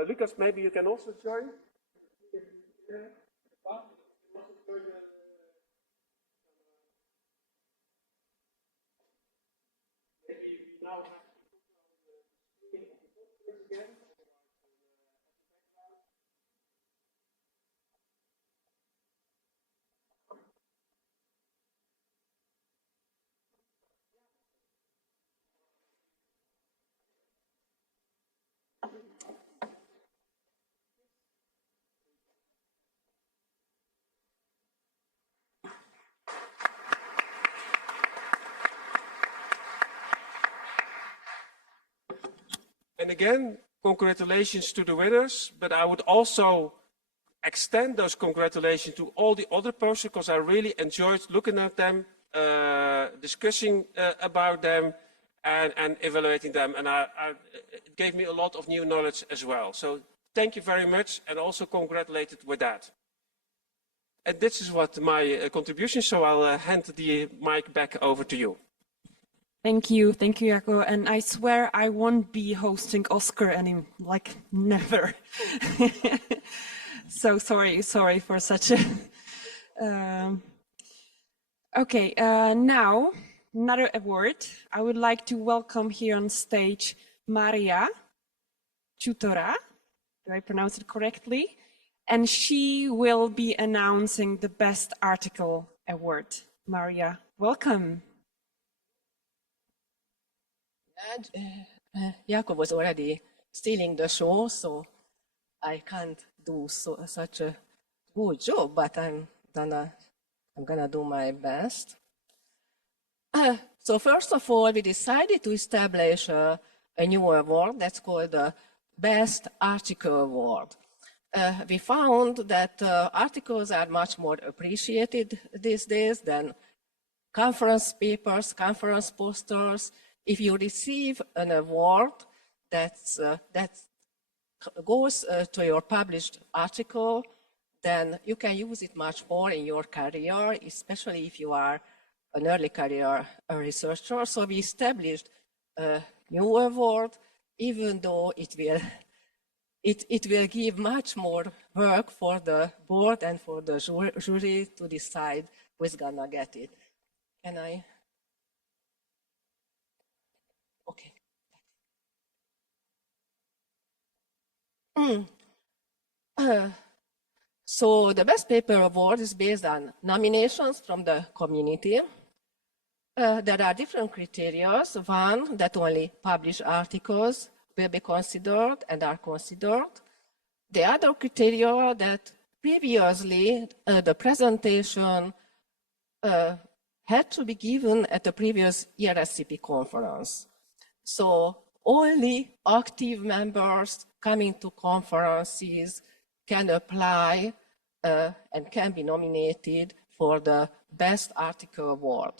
Lucas, maybe you can also join. Maybe we now have to put on the screen of the pictures again. And again, congratulations to the winners, but I would also extend those congratulations to all the other posters because I really enjoyed looking at them, discussing about them and evaluating them. And it gave me a lot of new knowledge as well. So thank you very much and also congratulated with that. And this is what my contribution, so I'll hand the mic back over to you. Thank you, Jaco. And I swear I won't be hosting Oscar anymore, like never. So sorry for such a. Okay, now another award. I would like to welcome here on stage Maria Chutora. Do I pronounce it correctly? And she will be announcing the Best Article Award. Maria, welcome. Jacob was already stealing the show, so I can't do such a good job, but I'm gonna do my best. So first of all, we decided to establish a new award that's called the Best Article Award. We found that articles are much more appreciated these days than conference papers, conference posters. If you receive an award that goes to your published article, then you can use it much more in your career, especially if you are an early career researcher. So we established a new award, even though it will give much more work for the board and for the jury to decide who's gonna get it. Can I? Okay. So the Best Paper Award is based on nominations from the community. There are different criteria. One, that only published articles will be considered and are considered. The other criteria that previously the presentation had to be given at the previous ERSCP conference. So only active members coming to conferences can apply and can be nominated for the Best Article Award.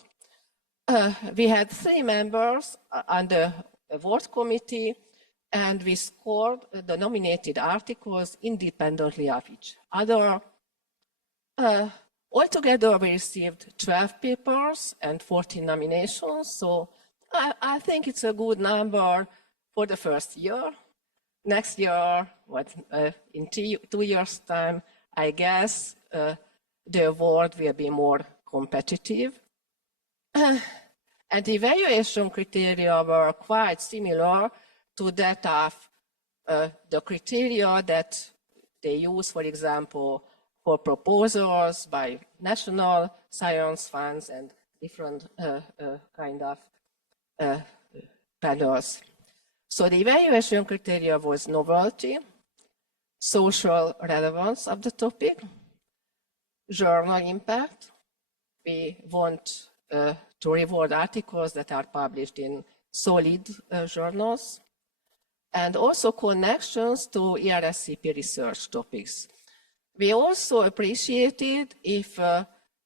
We had 3 members on the award committee, and we scored the nominated articles independently of each other. Altogether, we received 12 papers and 14 nominations, so I think it's a good number for the first year. Next year, in 2 years' time, I guess the award will be more competitive. And the evaluation criteria were quite similar to that of the criteria that they use, for example, for proposals by national science funds and different kind of panels. So the evaluation criteria was novelty, social relevance of the topic, journal impact. We want to reward articles that are published in solid journals, and also connections to ERSCP research topics. We also appreciated if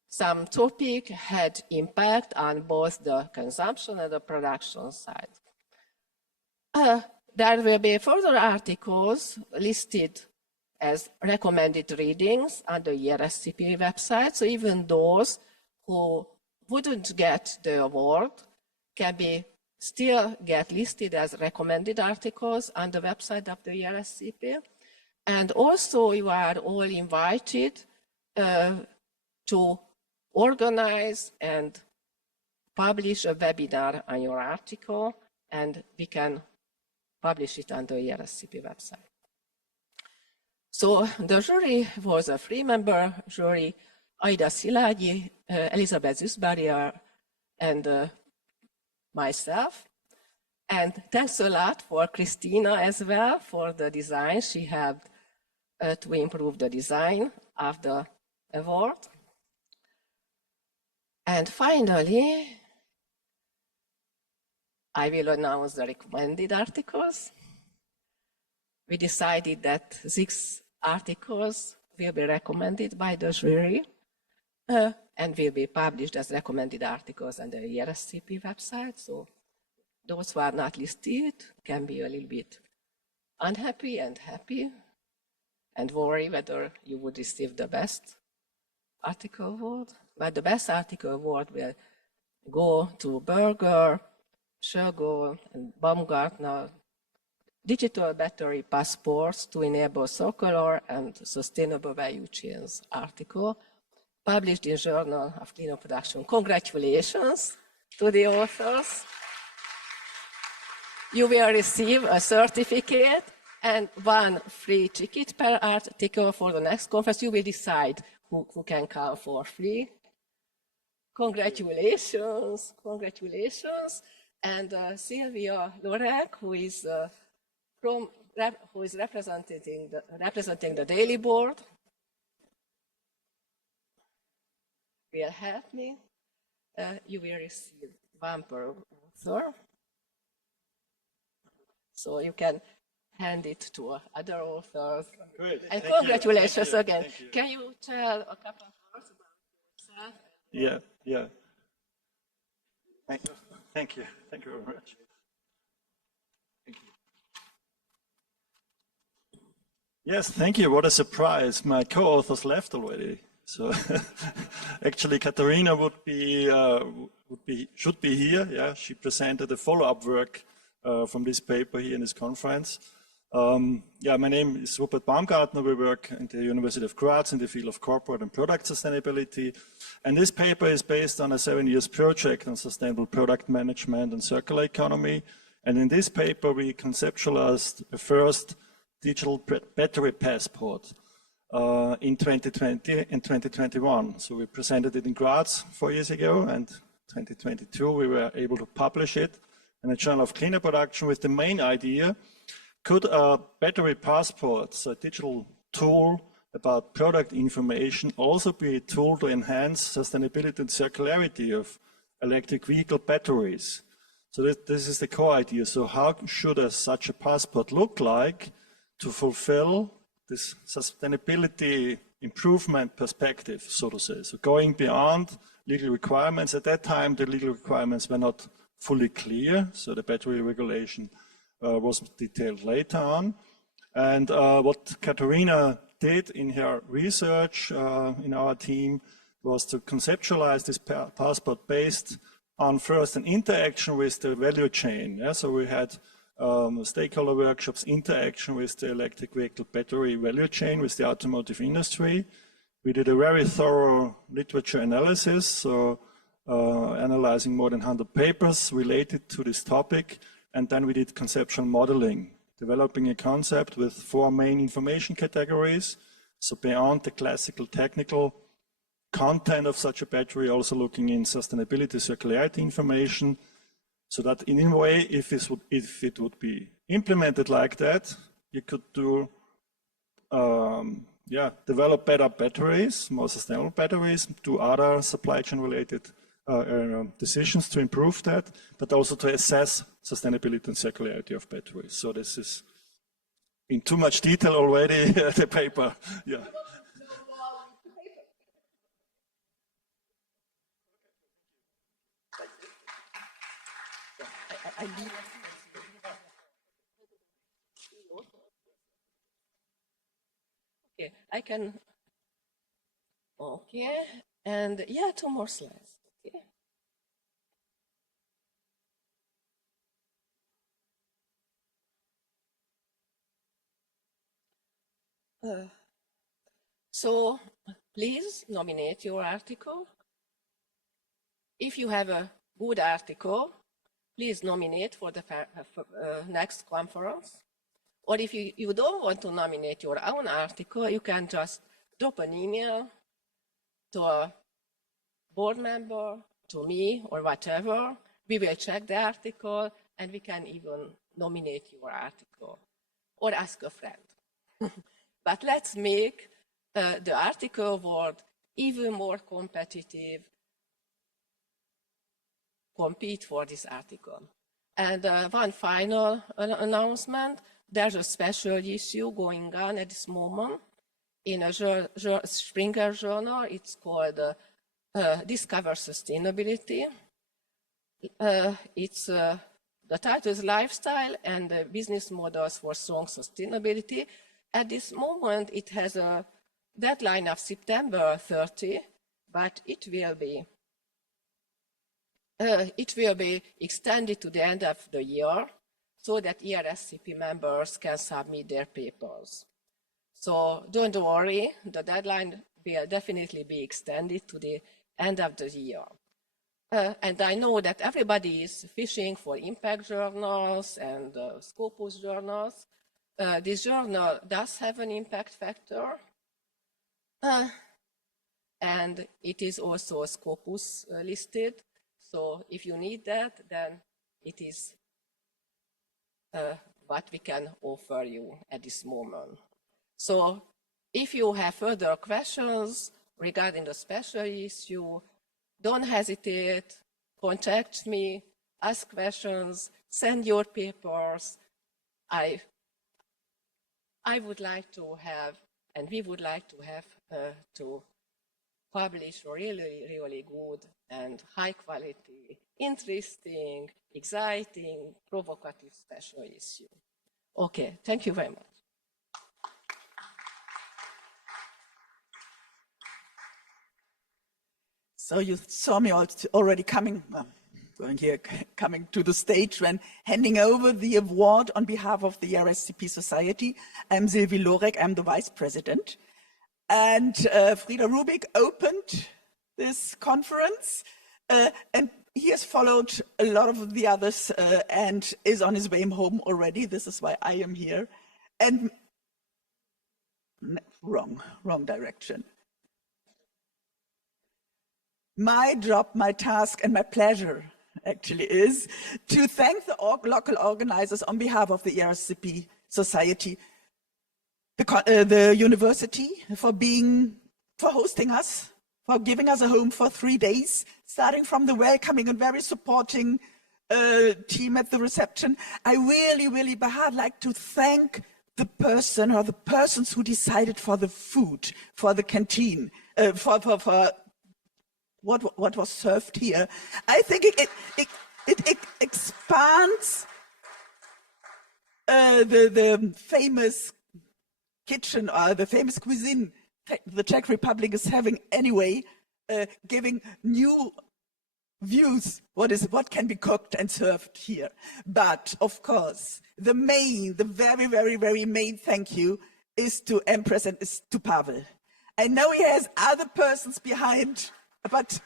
some topic had impact on both the consumption and the production side. There will be further articles listed as recommended readings on the ERSCP website, so even those who wouldn't get the award can be still get listed as recommended articles on the website of the ERSCP. And also you are all invited to organize and publish a webinar on your article, and we can publish it on the ERSCP website. So the jury was a 3-member jury: Aida Szilágyi, Elizabeth Zussbarrier, and myself. And thanks a lot for Christina as well for the design. She helped to improve the design of the award. And finally, I will announce the recommended articles. We decided that 6 articles will be recommended by the jury and will be published as recommended articles on the ERSCP website. So those who are not listed can be a little bit unhappy and happy and worry whether you would receive the best article award. But the best article award will go to Berger, Schögel, and Baumgartner, Digital Battery Passports to Enable Circular and Sustainable Value Chains article, published in Journal of Cleaner Production. Congratulations to the authors. You will receive a certificate and 1 free ticket per article for the next conference. You will decide who can come for free. Congratulations, congratulations. And Sylvia Lorek, who is representing the Daily Board, will help me. You will receive 1 per author. So you can hand it to other authors. Good. And Thank congratulations you. again. Thank you. Can you tell a couple of words about yourself? Yeah. Thank you very much. Thank you. Yes, thank you. What a surprise! My co-authors left already. So actually, Katharina should be here. Yeah, she presented the follow-up work from this paper here in this conference. My name is Rupert Baumgartner. We work at the University of Graz in the field of corporate and product sustainability. And this paper is based on a 7-year project on sustainable product management and circular economy. And in this paper, we conceptualized the first digital battery passport. in 2020 and 2021. So we presented it in Graz 4 years ago, and 2022 we were able to publish it in a Journal of Cleaner Production with the main idea: could a battery passport, so a digital tool about product information, also be a tool to enhance sustainability and circularity of electric vehicle batteries? So this is the core idea. So how should such a passport look like to fulfill this sustainability improvement perspective, so to say? So going beyond legal requirements. At that time, the legal requirements were not fully clear, so the battery regulation was detailed later on. And what Katharina did in her research in our team was to conceptualize this passport based on first an interaction with the value chain. Yeah? So we had stakeholder workshops, interaction with the electric vehicle battery value chain, with the automotive industry. We did a very thorough literature analysis, so analyzing more than 100 papers related to this topic. And then we did conceptual modeling, developing a concept with 4 main information categories. So beyond the classical technical content of such a battery, also looking in sustainability, circularity information, so that in a way, if it would be implemented like that, you could do, develop better batteries, more sustainable batteries, do other supply chain related decisions to improve that, but also to assess sustainability and circularity of batteries. So this is in too much detail already, the paper, yeah. Okay, I can. Okay, and yeah, 2 more slides. Okay. So please nominate your article. If you have a good article, please nominate for the next conference. Or if you don't want to nominate your own article, you can just drop an email to a board member, to me, or whatever. We will check the article, and we can even nominate your article, or ask a friend. But let's make the article award even more competitive, compete for this article. And one final announcement: there's a special issue going on at this moment in a Springer journal. It's called Discover Sustainability. The title is Lifestyle and Business Models for Strong Sustainability. At this moment, it has a deadline of September 30, but it will be extended to the end of the year, so that ERSCP members can submit their papers. So don't worry, the deadline will definitely be extended to the end of the year. And I know that everybody is fishing for impact journals and Scopus journals. This journal does have an impact factor, and it is also Scopus listed. So if you need that, then it is what we can offer you at this moment. So if you have further questions regarding the special issue, don't hesitate, contact me, ask questions, send your papers. I would like to have, and we would like to have, to publish really, really good and high quality, interesting, exciting, provocative special issue. Okay, thank you very much. So you saw me already coming to the stage when handing over the award on behalf of the ERSCP Society. I'm Sylvie Lorek, I'm the vice president. And Frieda Rubik opened this conference, and he has followed a lot of the others and is on his way home already. This is why I am here. And wrong direction. My job, my task, and my pleasure actually is to thank the local organizers on behalf of the ERSCP Society, the university for hosting us, for giving us a home for 3 days, starting from the welcoming and very supporting team at the reception. I really like to thank the person or the persons who decided for the food, for the canteen, for what was served here. I think it expands the famous kitchen or the famous cuisine the Czech Republic is having anyway, giving new views what can be cooked and served here. But of course, the very main thank you is to Empress and is to Pavel. I know he has other persons behind, but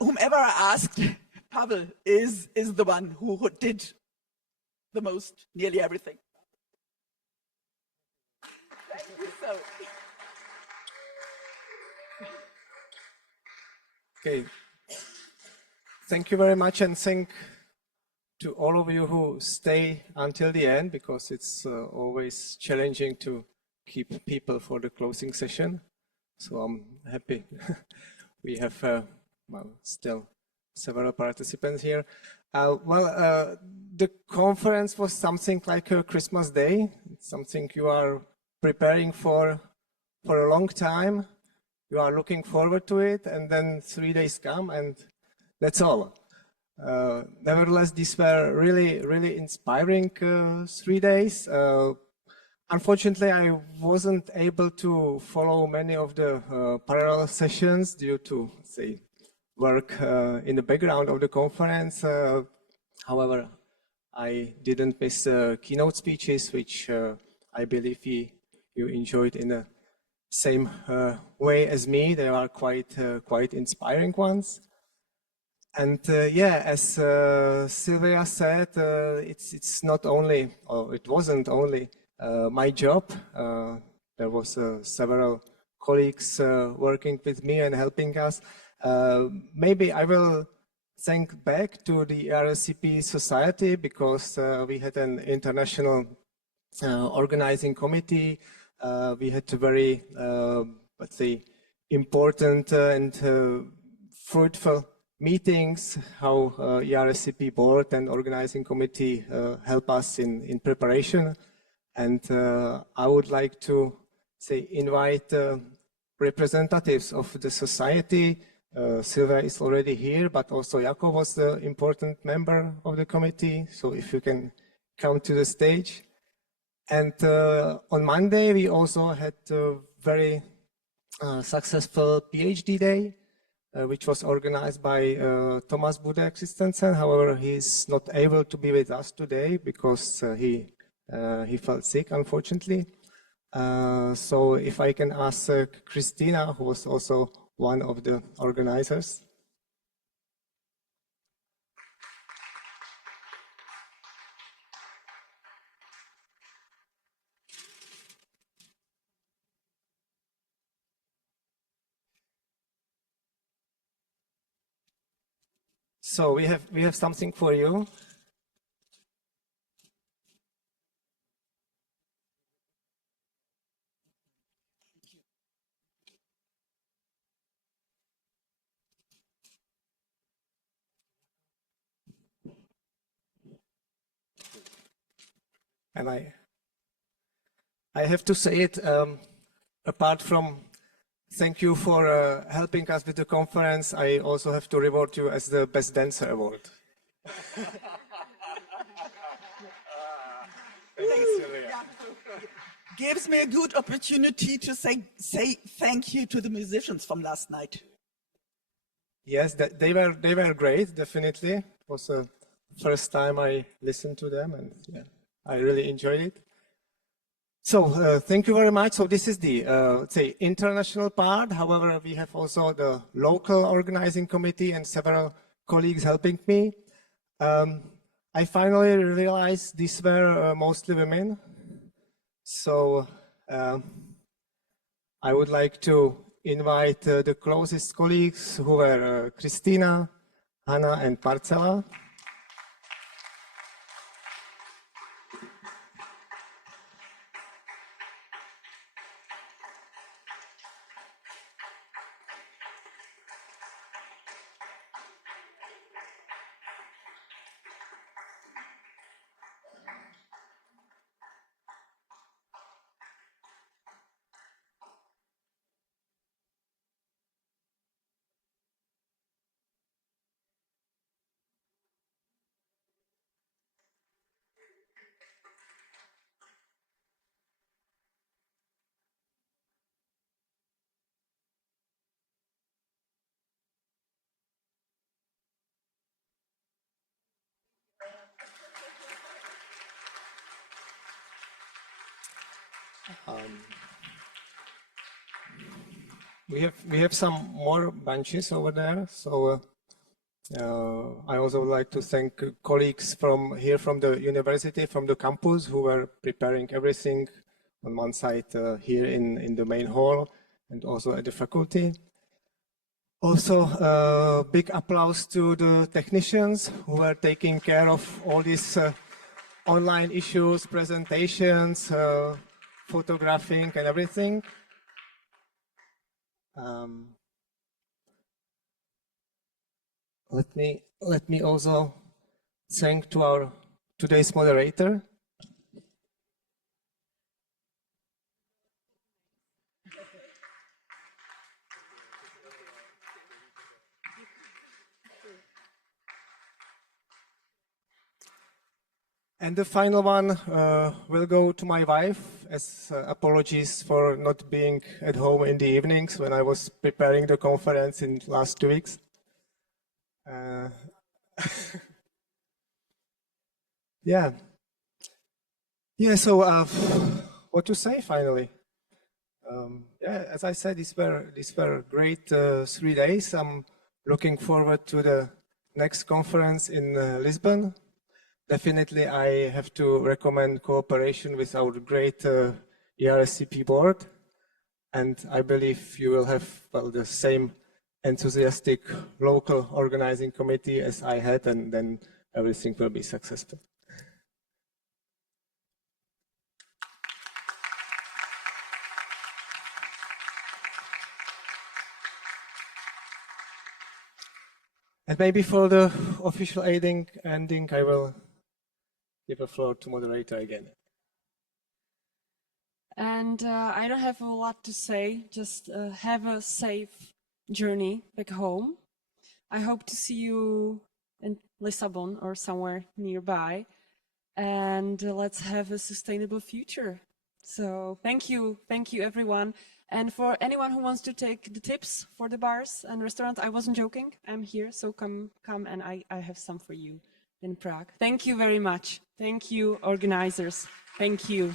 whomever I asked, Pavel is the one who did the most, nearly everything. Thank you so. Okay. Thank you very much, and thank to all of you who stay until the end, because it's always challenging to keep people for the closing session. So I'm happy we have well, still several participants here. The conference was something like a Christmas day. It's something you are preparing for a long time. You are looking forward to it, and then 3 days come, and that's all. Nevertheless, these were really inspiring 3 days. Unfortunately, I wasn't able to follow many of the parallel sessions due to, say, work in the background of the conference. However, I didn't miss keynote speeches, which I believe you enjoyed in the same way as me. They are quite inspiring ones. And yeah, as Sylvia said, it's not only, or it wasn't only my job. There was several colleagues working with me and helping us. Maybe I will thank back to the ERSCP Society, because we had an international organizing committee. We had very, let's say, important and fruitful meetings, how ERSCP board and organizing committee help us in preparation. And I would like to say invite representatives of the society. Silvia is already here, but also Jakob was the important member of the committee. So if you can come to the stage. And on Monday, we also had a very successful PhD day, which was organized by Thomas Budek Christensen. However, he's not able to be with us today because he felt sick, unfortunately. So if I can ask Christina, who was also one of the organizers. So we have something for you. And I have to say it, apart from thank you for helping us with the conference, I also have to reward you as the Best Dancer Award. Gives me a good opportunity to say thank you to the musicians from last night. Yes, they were great, definitely. It was the first time I listened to them, and yeah, I really enjoyed it. So thank you very much. So this is the say international part. However, we have also the local organizing committee and several colleagues helping me. I finally realized these were mostly women. So I would like to invite the closest colleagues who were Christina, Hanna, and Marcela. We have some more benches over there, so I also would like to thank colleagues from here from the university, from the campus, who were preparing everything on one side here in the main hall and also at the faculty. Also, big applause to the technicians who were taking care of all these online issues, presentations, photographing and everything. Let me also thank to our today's moderator. And the final one will go to my wife as apologies for not being at home in the evenings when I was preparing the conference in the last 2 weeks. Yeah. Yeah, so what to say finally? Yeah, as I said, these were great 3 days. I'm looking forward to the next conference in Lisbon. Definitely, I have to recommend cooperation with our great ERSCP board. And I believe you will have, well, the same enthusiastic local organizing committee as I had, and then everything will be successful. And maybe for the official ending, I will give the floor to moderator again. And I don't have a lot to say, just have a safe journey back home. I hope to see you in Lisbon or somewhere nearby. And let's have a sustainable future. So thank you everyone. And for anyone who wants to take the tips for the bars and restaurants, I wasn't joking, I'm here, so come and I have some for you in Prague. Thank you very much. Thank you, organizers. Thank you.